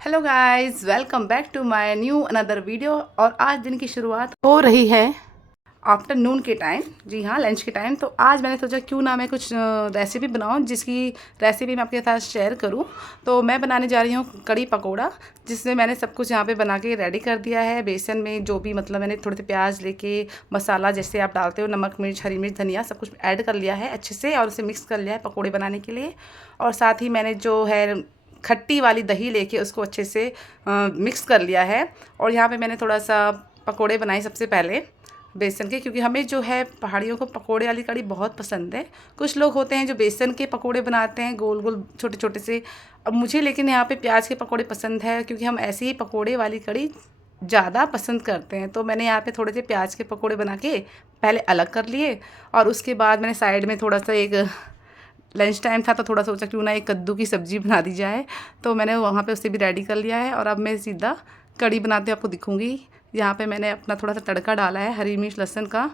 Hello guys, welcome back to my new another video. और आज दिन की शुरुआत हो रही है आफ्टरनून के टाइम, जी हाँ, लंच के टाइम। तो आज मैंने सोचा क्यों ना मैं कुछ रेसिपी बनाऊं, जिसकी रेसिपी मैं आपके साथ शेयर करूं। तो मैं बनाने जा रही हूं कड़ी पकोड़ा, जिसमें मैंने सब कुछ यहाँ पे बना के रेडी कर दिया है। बेसन में जो भी मतलब मैंने थोड़े से प्याज लेके मसाला जैसे आप डालते हो, नमक मिर्च हरी मिर्च धनिया सब कुछ ऐड कर लिया है अच्छे से, और उसे मिक्स कर लिया है पकोड़े बनाने के लिए। और साथ ही मैंने जो है खट्टी वाली दही लेके उसको अच्छे से मिक्स कर लिया है। और यहाँ पे मैंने थोड़ा सा पकोड़े बनाए सबसे पहले बेसन के, क्योंकि हमें जो है पहाड़ियों को पकोड़े वाली कड़ी बहुत पसंद है। कुछ लोग होते हैं जो बेसन के पकोड़े बनाते हैं गोल गोल छोटे छोटे से। अब मुझे लेकिन यहाँ पे प्याज के पकोड़े पसंद है, क्योंकि हम ऐसे ही पकोड़े वाली कड़ी ज़्यादा पसंद करते हैं। तो मैंने यहाँ पे थोड़े से प्याज के पकोड़े बना के पहले अलग कर लिए, और उसके बाद मैंने साइड में थोड़ा सा एक लंच टाइम था तो थोड़ा सोचा क्यों ना एक कद्दू की सब्ज़ी बना दी जाए, तो मैंने वहाँ पे उसे भी रेडी कर लिया है। और अब मैं सीधा कड़ी बनाते आपको दिखूँगी। यहाँ पे मैंने अपना थोड़ा सा तड़का डाला है हरी मिर्च लहसुन का।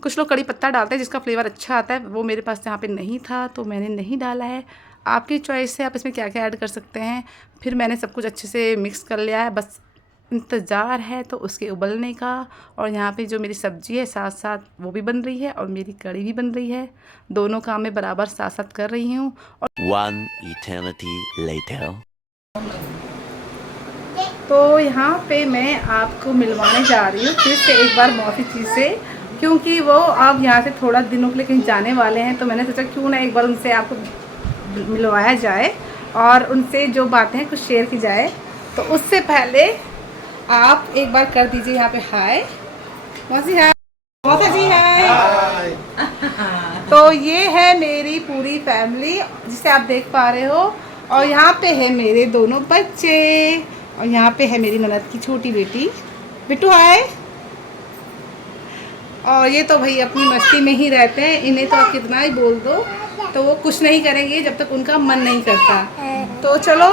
कुछ लोग कड़ी पत्ता डालते हैं जिसका फ्लेवर अच्छा आता है, वो मेरे पास यहाँ पे नहीं था तो मैंने नहीं डाला है। आपकी चॉइस से आप इसमें क्या क्या ऐड कर सकते हैं। फिर मैंने सब कुछ अच्छे से मिक्स कर लिया है, बस इंतज़ार है तो उसके उबलने का। और यहाँ पे जो मेरी सब्ज़ी है साथ साथ वो भी बन रही है, और मेरी कड़ी भी बन रही है। दोनों काम मैं बराबर साथ साथ कर रही हूँ। और One eternity later. तो यहाँ पे मैं आपको मिलवाने जा रही हूँ फिर से एक बार मौसी जी से, क्योंकि वो अब यहाँ से थोड़ा दिनों के लिए कहीं जाने वाले हैं। तो मैंने सोचा क्यों ना एक बार उनसे आपको मिलवाया जाए और उनसे जो बातें हैं कुछ शेयर की जाए। तो उससे पहले आप एक बार कर दीजिए यहाँ पे हाय मौसी, हाय मौसा जी, हाय। तो ये है मेरी पूरी फैमिली जिसे आप देख पा रहे हो। और यहाँ पे है मेरे दोनों बच्चे, और यहाँ पे है मेरी ननद की छोटी बेटी बिट्टू, हाय। और ये तो भाई अपनी मस्ती में ही रहते हैं, इन्हें तो आप कितना ही बोल दो तो वो कुछ नहीं करेंगे जब तक उनका मन नहीं करता। तो चलो,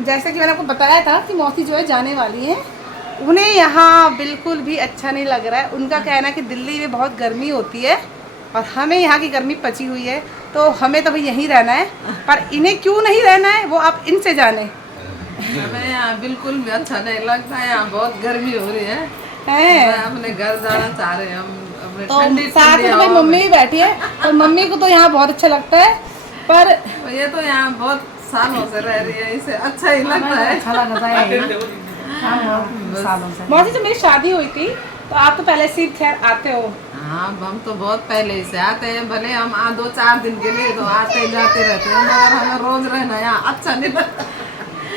जैसे कि मैंने आपको बताया था कि मौसी जो है जाने वाली है, उन्हें यहाँ बिल्कुल भी अच्छा नहीं लग रहा है। उनका कहना है कि दिल्ली में बहुत गर्मी होती है और हमें यहाँ की गर्मी पची हुई है, तो हमें तो भाई यहीं रहना है। पर इन्हें क्यों नहीं रहना है वो आप इनसे जाने। हमें यहाँ बिल्कुल भी अच्छा नहीं लगता है, यहाँ बहुत गर्मी हो रही है। अपने घर जाना चाह रहे हैं हम। तो साथ में भाई मम्मी भी बैठी है, तो मम्मी को तो यहाँ बहुत अच्छा लगता है। पर ये तो यहाँ बहुत सालों से रह रही है, इसे अच्छा ही लगता है। अच्छा लगता है मौसी, जब मेरी शादी हुई थी तो आप तो पहले से खैर आते हो। हाँ, हम तो बहुत पहले से आते हैं, भले हम 2-4 दिन के लिए तो आते जाते रहते हैं, मगर हमें रोज रहना यहाँ अच्छा नहीं लगता।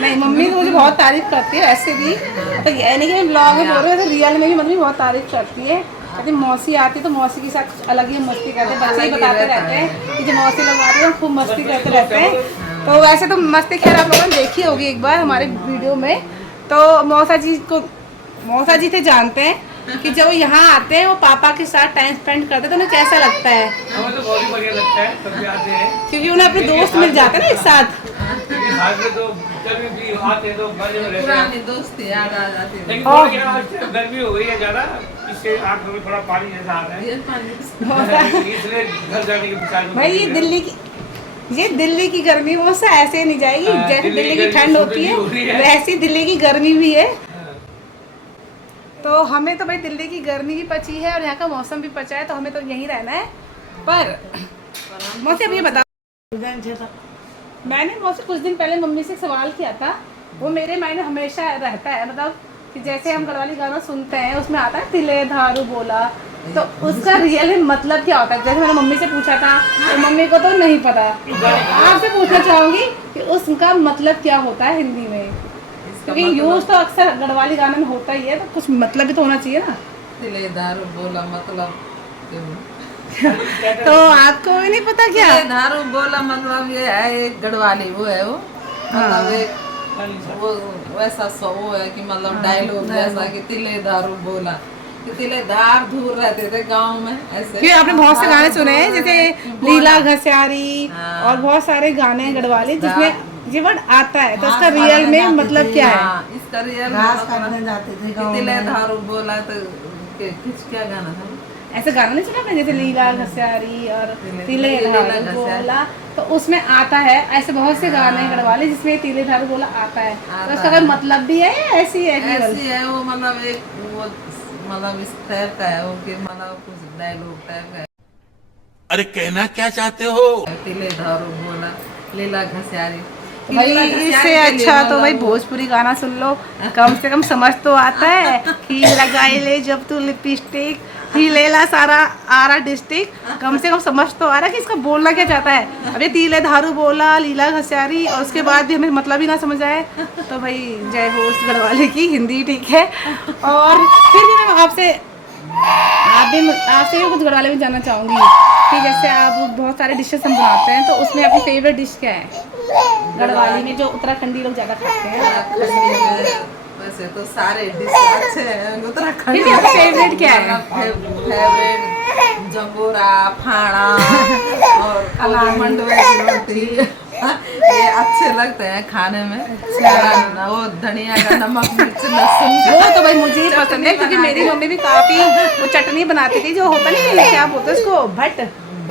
नहीं, मम्मी तो मुझे बहुत तारीफ करती है ऐसे भी, तो ये नहीं कि ब्लॉग में बोल रहे हैं, रियल में भी मम्मी बहुत तारीफ करती है। यदि मौसी आती तो मौसी के साथ कुछ अलग ही मस्ती करते हैं, बच्चे ही बताते रहते हैं कि जो मौसी लोग आती है खूब मस्ती करते रहते हैं। तो वैसे तो मस्ती खैर आप लोगों ने देखी होगी एक बार हमारे वीडियो में। तो मौसा जी थे जानते हैं कि जब वो यहाँ आते हैं वो पापा के साथ टाइम स्पेंड करते हैं तो उन्हें कैसा लगता है। हमें तो बहुत ही बढ़िया लगता है, तब भी आते हैं क्योंकि उन्हें अपने दोस्त मिल जाते हैं ना एक साथ। क्योंकि साथ में तो जब भी आते हैं तो मजे में रहते हैं। पुरानी दोस्ती याद आ जाती है। लेकिन थोड़ा क्या आज गर्मी हो गई है ज्यादा, इससे आंखों में थोड़ा पानी जैसा आता है, ये पानी इसलिए घर जाने के विचार में भाई ये दिल्ली की गर्मी वो से ऐसे नहीं जाएगी। जैसे दिल्ली की ठंड होती है वैसी दिल्ली की गर्मी भी है। तो हमें तो भाई दिल्ली की गर्मी भी पची है और यहाँ का मौसम भी पचा है, तो हमें तो यहीं रहना है। पर मौसी अब ये बताओ, मैंने मौसी कुछ दिन पहले मम्मी से सवाल किया था, वो मेरे मायने हमेशा रहता है, मतलब कि जैसे हम गढ़वाली गाना सुनते हैं उसमें आता है तिले धारू बोला, तो उसका रियल में मतलब क्या होता है। जैसे मैंने मम्मी से पूछा था तो मम्मी को तो नहीं पता। आपसे पूछना चाहूँगी कि उसका मतलब क्या होता है हिंदी में, क्योंकि यूज तो अक्सर गढ़वाली गाने में होता ही है, तो कुछ मतलब भी तो होना चाहिए ना। तिले दारू बोला मतलब तो आपको भी नहीं पता क्या? तिले दारू बोला मतलब ये है एक गढ़वाली वो है, वो मतलब एक वो वैसा वो है कि मतलब डायलॉग जैसा कि तिले दारू बोला, कि तिले दार दूर रहते थे गांव में ऐसे। क्योंकि आपने बहुत से गाने सुने हैं जैसे लीला घसियारी और बहुत सारे गाने हैं गढ़वाली जिसमें ये वर्ड आता है, तो उसका रियल में मतलब क्या है? इसका रियल में मतलब जाते थे कि तिले दारू बोला तो क्या गाना था? ऐसे गाना नहीं सुना आपने, जैसे लीला घस्यारी और तिले धारू बोला, तो उसमें आता है ऐसे बहुत से गाने हैं गढ़वाली जिसमें तिले धारू बोला आता है। तो उसका कोई मतलब भी है या ऐसी है केवल? ऐसी है वो, मतलब एक वो मतलब इस टाइप का है वो कि मतलब कुछ डायलॉग टाइप का है। अरे कहना क्या चाहते हो? तिले धारू बोला लीला घस्यारी, भाई इससे अच्छा तो भाई भोजपुरी गाना सुन लो, कम से कम समझ तो आता है कि लगाई ले जब तू लिपस्टिक ही लेला सारा आरा डिस्ट्रिक्ट, कम से कम समझ तो आ रहा है कि इसका बोलना क्या चाहता है। अभी तिले धारू बोला लीला घस्यारी और उसके बाद भी हमें मतलब ही ना समझ आए तो भाई जय हो उस गढ़वाले की, हिंदी ठीक है। और फिर भी मैं आपसे भी कुछ गढ़वाले में जानना चाहूँगी कि जैसे आप बहुत सारे डिशेस हम बनाते हैं तो उसमें आपकी फेवरेट डिश क्या है गढ़वाली में, जो उत्तराखंडी लोग ज़्यादा खाते हैं? वैसे तो सारे डिश अच्छे हैं उत्तराखंड फिर भी आपका फेवरेट क्या है? फेवरेट जंबूरा, फाड़ा और मंडवे की रोटी ये अच्छे लगते हैं खाने में। वो धनिया का नमक मिर्च लहसुन वो तो भाई मुझे ही पसंद है, क्योंकि मेरी मम्मी भी काफ़ी वो चटनी बनाती थी, जो होता नहीं क्या बोलते हैं उसको, भट्ट,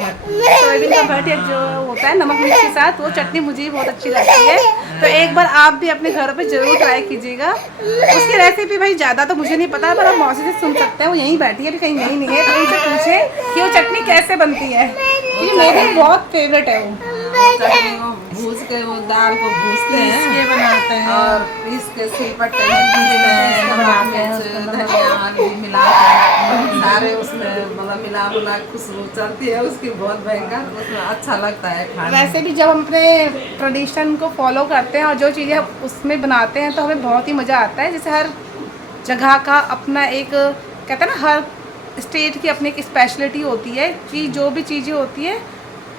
सोयाबीन का भट्ट जो होता है नमक मिर्च के साथ, वो चटनी मुझे भी बहुत अच्छी लगती है। तो एक बार आप भी अपने घरों पे जरूर ट्राई कीजिएगा। उसकी रेसिपी भाई ज़्यादा तो मुझे नहीं पता, पर आप मौसी से सुन सकते हैं, वो यहीं बैठी है, अभी कहीं यहीं नहीं है, तो उनसे पूछें कि वो चटनी कैसे बनती है, क्योंकि मेरी बहुत फेवरेट है वो। चटनी को भूज के वो दाल को भूजते हैं बनाते हैं और पीस के सिलपट्टे में पीसते हैं, नमक मिर्च धनिया आदि मिला के सारे उसमें मतलब मिला मिला खुशबू चलती है उसकी बहुत भयंकर, उसमें अच्छा लगता है खाने। वैसे भी जब हम अपने ट्रेडिशन को फॉलो करते हैं और जो चीज़ें उसमें बनाते हैं तो हमें बहुत ही मज़ा आता है। जैसे हर जगह का अपना एक कहते हैं ना, हर स्टेट की अपनी एक स्पेशलिटी होती है कि जो भी चीज़ें होती है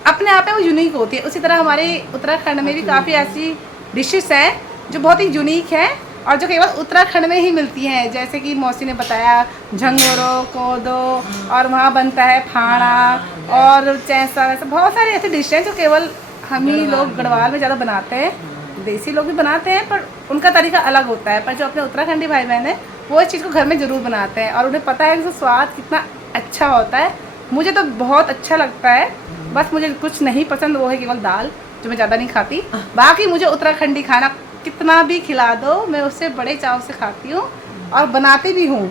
अपने आप में वो यूनिक होती है। उसी तरह हमारे उत्तराखंड में भी काफ़ी ऐसी डिशेस हैं जो बहुत ही यूनिक हैं और जो केवल उत्तराखंड में ही मिलती हैं, जैसे कि मौसी ने बताया झंगोरो, कोदो, और वहाँ बनता है फाड़ा और चैसा, वैसे बहुत सारी ऐसी डिश हैं जो केवल हम ही लोग गढ़वाल में ज़्यादा बनाते हैं। देसी लोग भी बनाते हैं पर उनका तरीका अलग होता है, पर जो अपने उत्तराखंडी भाई बहन हैं वो इस चीज़ को घर में ज़रूर बनाते हैं और उन्हें पता है कि उसका स्वाद कितना अच्छा होता है। मुझे तो बहुत अच्छा लगता है, बस मुझे कुछ नहीं पसंद, वो है केवल दाल, जो मैं ज़्यादा नहीं खाती। बाकी मुझे उत्तराखंडी खाना कितना भी खिला दो मैं उससे बड़े चाव से खाती हूँ और बनाती भी हूँ।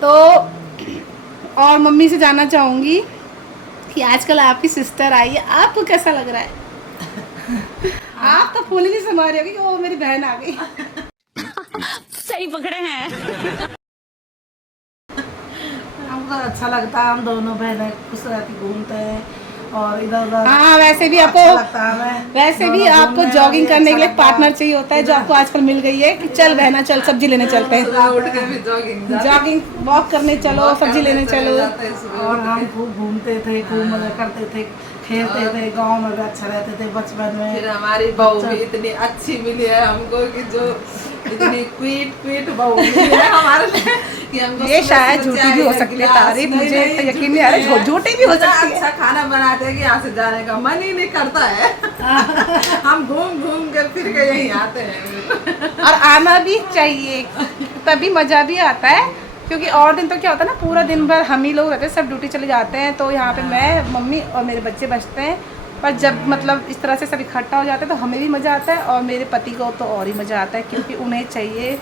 तो और मम्मी से जानना चाहूँगी कि आजकल आपकी सिस्टर आई है, आपको कैसा लग रहा है? आप तो फूल ही नहीं समा रही होगी कि वो मेरी बहन आ गई। सही पकड़े हैं। हमको अच्छा लगता है, हम दोनों बहनें खुश रहती घूमते हैं और इधर उधर। हाँ वैसे भी आपको अच्छा लगता है हमें। वैसे भी दोनों आपको घूमने में जॉगिंग भी करने के अच्छा लिए लगता है। पार्टनर चाहिए होता है, जो आपको आजकल मिल गई है कि चल बहना चल सब्जी लेने चलते हैं, सुबह उठ के भी जॉगिंग वॉक करने चलो, सब्जी लेने चलो। और हम खूब घूमते थे, खूब मजा करते थे, खेलते थे, गांव में भी अच्छा रहते थे बचपन में। फिर हमारी बहू भी इतनी अच्छी मिली है हमको कि जो इतनी क्वीट बहू मिली है हमारे लिए कि हमको ये सुबह शायद सुबह झूठी चाय भी हो का सकती है गिलास, तारीफ, मुझे नहीं, यकीन नहीं आ रहा, झूठी भी हो इतना सकती है। अच्छा खाना बनाते हैं कि यहाँ से जाने का मन ही नहीं करता है। हम घूम घूम कर फिर के यहीं आते हैं और आना भी चाहिए, तभी मज़ा भी आता है, क्योंकि और दिन तो क्या होता है ना, पूरा दिन भर हम ही लोग रहते हैं, सब ड्यूटी चले जाते हैं, तो यहाँ पे मैं, मम्मी और मेरे बच्चे बचते हैं। पर जब मतलब इस तरह से सब इकट्ठा हो जाते हैं तो हमें भी मज़ा आता है और मेरे पति को तो और ही मज़ा आता है, क्योंकि उन्हें चाहिए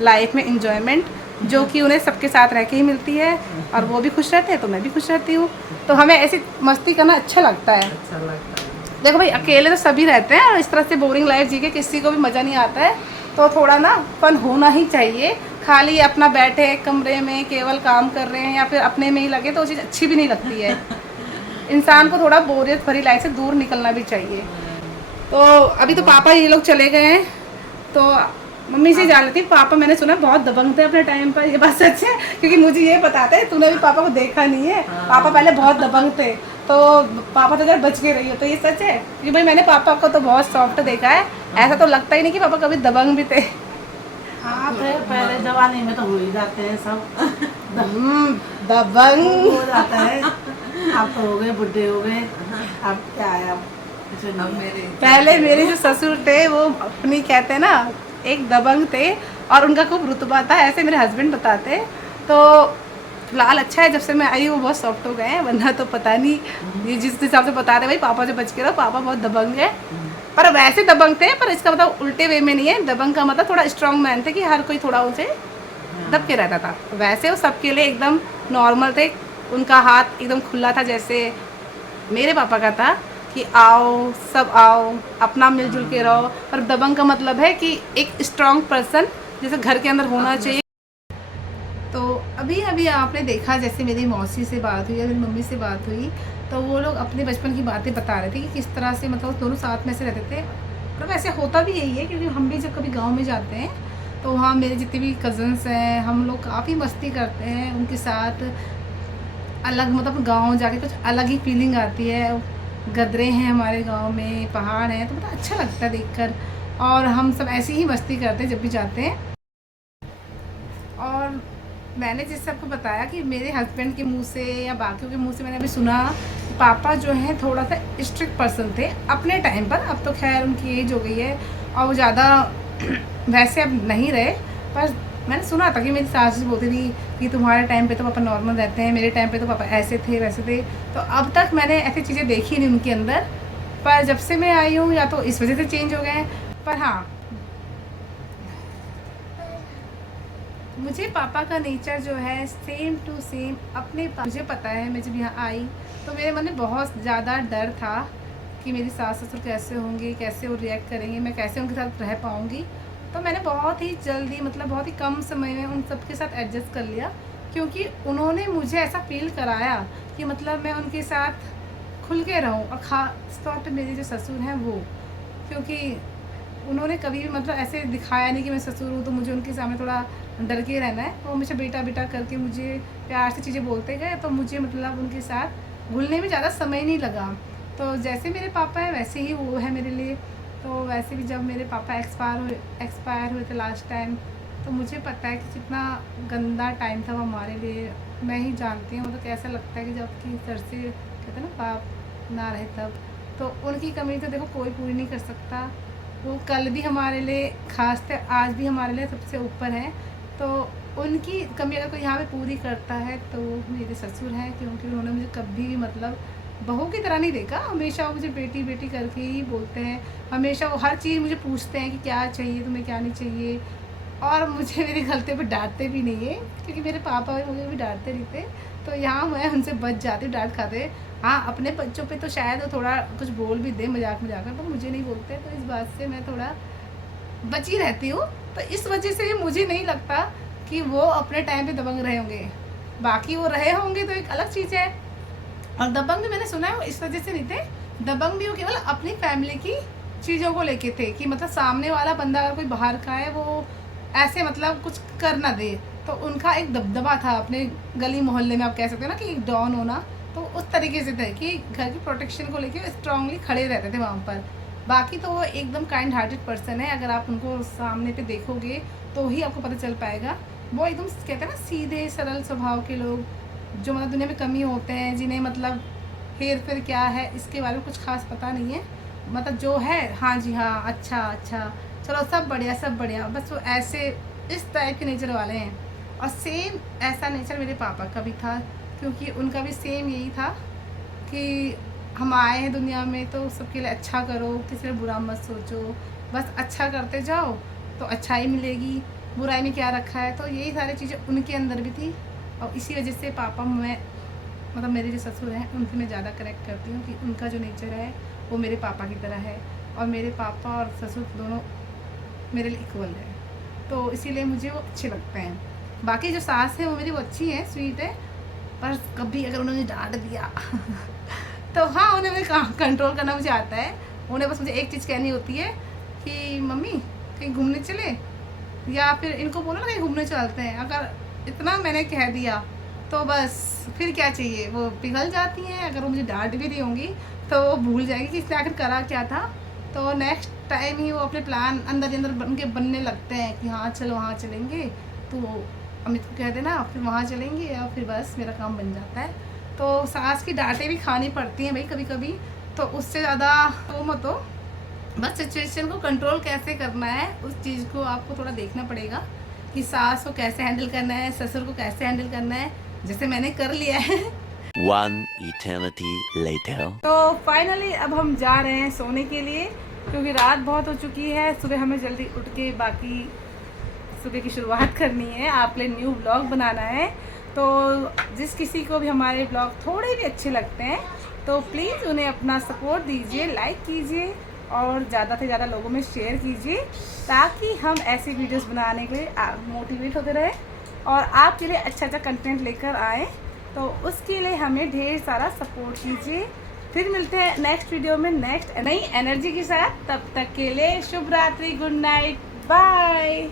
लाइफ में इंजॉयमेंट, जो कि उन्हें सबके साथ रह के ही मिलती है और वो भी खुश रहते हैं तो मैं भी खुश रहती हूँ। तो हमें ऐसी मस्ती करना अच्छा लगता है। अच्छा लगता है। देखो भाई अकेले तो सभी रहते हैं और इस तरह से बोरिंग लाइफ जी के किसी को भी मज़ा नहीं आता है, तो थोड़ा ना फन होना ही चाहिए। खाली अपना बैठे एक कमरे में केवल काम कर रहे हैं या फिर अपने में ही लगे तो वो चीज़ अच्छी भी नहीं लगती है। इंसान को थोड़ा बोरियत भरी लाइफ से दूर निकलना भी चाहिए। तो अभी तो पापा ये लोग चले गए हैं, तो मम्मी से जान लेती, पापा मैंने सुना बहुत दबंग थे अपने टाइम पर, ये बात सच है? क्योंकि मुझे ये बताते हैं, तूने भी पापा को देखा नहीं है, पापा पहले बहुत दबंग थे, तो पापा तो जब बच के रही हो, तो ये सच है? क्योंकि भाई मैंने पापा को तो बहुत सॉफ्ट देखा है, ऐसा तो लगता ही नहीं कि पापा कभी दबंग भी थे। हाँ थे, पहले जवानी में तो हो ही जाते हैं सब दबंग हो जाता है। आप तो हो गए, बुढ़े हो गए, अब क्या है, अब कुछ नहीं। अब मेरे पहले मेरे जो ससुर थे वो अपनी कहते हैं ना एक दबंग थे और उनका खूब रुतबा था, ऐसे मेरे हस्बैंड बताते। तो फिलहाल अच्छा है, जब से मैं आई हूँ बहुत सॉफ्ट हो गए हैं, वरना तो पता नहीं। ये जिस हिसाब से बता रहे भाई पापा से बच के रहो, पापा बहुत दबंग है। पर वैसे दबंग थे, पर इसका मतलब उल्टे वे में नहीं है। दबंग का मतलब थोड़ा स्ट्रॉन्ग मैन थे कि हर कोई थोड़ा उनसे दब के रहता था। वैसे वो सबके लिए एकदम नॉर्मल थे। उनका हाथ एकदम खुला था, जैसे मेरे पापा का था कि आओ सब आओ, अपना मिलजुल के रहो। पर दबंग का मतलब है कि एक स्ट्रॉन्ग पर्सन जैसे घर के अंदर होना चाहिए। तो अभी अभी आपने देखा जैसे मेरी मौसी से बात हुई या मेरी मम्मी से बात हुई, तो वो लोग अपने बचपन की बातें बता रहे थे कि किस तरह से मतलब दोनों साथ में से रहते थे। और वैसे होता भी यही है, क्योंकि हम भी जब कभी गांव में जाते हैं तो वहाँ मेरे जितने भी कज़न्स हैं, हम लोग काफ़ी मस्ती करते हैं उनके साथ। अलग मतलब गाँव जाके कुछ अलग ही फीलिंग आती है। गदरे हैं हमारे गाँव में, पहाड़ हैं, तो मतलब अच्छा लगता है देखकर। और हम सब ऐसी ही मस्ती करते हैं जब भी जाते हैं। और मैंने जैसे आपको बताया कि मेरे हस्बैंड के मुंह से या बाकियों के मुंह से मैंने अभी सुना कि पापा जो है थोड़ा सा स्ट्रिक्ट पर्सन थे अपने टाइम पर। अब तो खैर उनकी एज हो गई है और वो ज़्यादा वैसे अब नहीं रहे। पर मैंने सुना था कि मेरी सास जी बोलती थी कि तुम्हारे टाइम पे तो पापा नॉर्मल रहते हैं, मेरे टाइम पे तो पापा ऐसे थे वैसे थे। तो अब तक मैंने ऐसी चीज़ें देखी नहीं उनके अंदर। पर जब से मैं आई हूँ या तो इस वजह से चेंज हो गए हैं। पर हाँ, मुझे पापा का नेचर जो है सेम टू सेम अपने मुझे पता है। मैं जब यहाँ आई तो मेरे मन में बहुत ज़्यादा डर था कि मेरी सास ससुर कैसे होंगे, कैसे वो रिएक्ट करेंगे, मैं कैसे उनके साथ रह पाऊँगी। तो मैंने बहुत ही जल्दी मतलब बहुत ही कम समय में उन सब के साथ एडजस्ट कर लिया, क्योंकि उन्होंने मुझे ऐसा फील कराया कि मतलब मैं उनके साथ खुल के रहूँ। और ख़ास तौर पे मेरे जो ससुर हैं वो, क्योंकि उन्होंने कभी भी मतलब ऐसे दिखाया नहीं कि मैं ससुर हूँ तो मुझे उनके सामने थोड़ा डर के रहना है। वो हमेशा बेटा बेटा करके मुझे प्यार से चीज़ें बोलते गए, तो मुझे मतलब उनके साथ घुलने में ज़्यादा समय नहीं लगा। तो जैसे मेरे पापा हैं वैसे ही वो है मेरे लिए। तो वैसे भी जब मेरे पापा एक्सपायर हुए थे लास्ट टाइम, तो मुझे पता है कि कितना गंदा टाइम था वो हमारे लिए। मैं ही जानती हूँ मतलब कैसा लगता है कि जब कि सर से कहते हैं ना बाप ना रहे तब। तो उनकी कमी तो देखो कोई पूरी नहीं कर सकता। वो कल भी हमारे लिए खास थे, आज भी हमारे लिए सबसे ऊपर हैं। तो उनकी कमी अगर कोई यहाँ पे पूरी करता है तो वो मेरे ससुर हैं, क्योंकि उन्होंने मुझे कभी भी मतलब बहू की तरह नहीं देखा। हमेशा वो मुझे बेटी बेटी करके ही बोलते हैं। हमेशा वो हर चीज़ मुझे पूछते हैं कि क्या चाहिए तुम्हें, क्या नहीं चाहिए। और मुझे मेरी गलती पे डांटते भी नहीं है, क्योंकि मेरे पापा भी मुझे भी डांटते नहीं थे। तो यहाँ मैं उनसे बच जाती हूँ डांट खाते। हाँ, अपने बच्चों पे तो शायद वो थोड़ा कुछ बोल भी दे मजाक में, पर मुझे नहीं बोलते। तो इस बात से मैं थोड़ा बची रहती हूँ। तो इस वजह से मुझे नहीं लगता कि वो अपने टाइम पे दबंग रहे होंगे। बाकी वो रहे होंगे तो एक अलग चीज़ है। और दबंग भी मैंने सुना है वो इस वजह से नहीं थे। दबंग भी वो केवल अपनी फैमिली की चीज़ों को लेके थे कि मतलब सामने वाला बंदा अगर कोई बाहर का है वो ऐसे मतलब कुछ कर ना दे। तो उनका एक दबदबा था अपने गली मोहल्ले में, आप कह सकते हो ना कि एक डॉन होना। तो उस तरीके से थे कि घर की प्रोटेक्शन को लेके स्ट्रांगली खड़े रहते थे वहाँ पर। बाकी तो वो एकदम काइंड हार्टेड पर्सन है। अगर आप उनको सामने पे देखोगे तो ही आपको पता चल पाएगा। वो एकदम कहते हैं ना सीधे सरल स्वभाव के लोग, जो मतलब दुनिया में कमी होते हैं, जिन्हें मतलब हेर फेर क्या है इसके बारे में कुछ खास पता नहीं है। मतलब जो है हाँ जी हाँ, अच्छा अच्छा, चलो सब बढ़िया सब बढ़िया, बस वो ऐसे इस टाइप के नेचर वाले हैं। और सेम ऐसा नेचर मेरे पापा का भी था, क्योंकि उनका भी सेम यही था कि हम आए हैं दुनिया में तो सबके लिए अच्छा करो, किसी ने बुरा मत सोचो, बस अच्छा करते जाओ तो अच्छाई मिलेगी, बुराई में क्या रखा है। तो यही सारी चीज़ें उनके अंदर भी थी। और इसी वजह से पापा मैं मतलब मेरे जो ससुर हैं उनसे मैं ज़्यादा कनेक्ट करती हूँ कि उनका जो नेचर है वो मेरे पापा की तरह है। और मेरे पापा और ससुर दोनों मेरे लिए इक्वल है, तो इसीलिए मुझे वो अच्छे लगते हैं। बाकी जो सास है वो मेरी वो अच्छी है, स्वीट है। पर कभी अगर उन्होंने डांट दिया तो हाँ, उन्हें मुझे कंट्रोल करना मुझे आता है। उन्हें बस मुझे एक चीज़ कहनी होती है कि मम्मी कहीं घूमने चले, या फिर इनको बोलो ना कहीं घूमने चलते हैं। अगर इतना मैंने कह दिया तो बस फिर क्या चाहिए, वो पिघल जाती हैं। अगर वो मुझे डांट भी रही होंगी तो वो भूल जाएगी कि इसने आखिर करा क्या था। तो नेक्स्ट टाइम ही वो अपने प्लान अंदर ही अंदर उनके बनने लगते हैं कि हाँ चलो वहाँ चलेंगे, तो अमित को कह देना फिर वहाँ चलेंगे, या फिर बस मेरा काम बन जाता है। तो सास की डांटें भी खानी पड़ती हैं भाई कभी कभी, तो उससे ज़्यादा तो मत हो। बस सिचुएशन को कंट्रोल कैसे करना है उस चीज़ को आपको थोड़ा देखना पड़ेगा कि सास को कैसे हैंडल करना है, ससुर को कैसे हैंडल करना है। जैसे मैंने कर लिया है। One eternity later. तो फाइनली अब हम जा रहे हैं सोने के लिए, क्योंकि रात बहुत हो चुकी है। सुबह हमें जल्दी उठ के बाकी सुबह की शुरुआत करनी है, आप लिए न्यू ब्लॉग बनाना है। तो जिस किसी को भी हमारे ब्लॉग थोड़े भी अच्छे लगते हैं तो प्लीज़ उन्हें अपना सपोर्ट दीजिए, लाइक कीजिए और ज़्यादा से ज़्यादा लोगों में शेयर कीजिए, ताकि हम ऐसी वीडियोस बनाने के लिए मोटिवेट होते रहें और आपके लिए अच्छा अच्छा कंटेंट लेकर आएँ। तो उसके लिए हमें ढेर सारा सपोर्ट कीजिए। फिर मिलते हैं नेक्स्ट वीडियो में नेक्स्ट नई एनर्जी के साथ। तब तक के लिए शुभ रात्रि, गुड नाइट, बाय।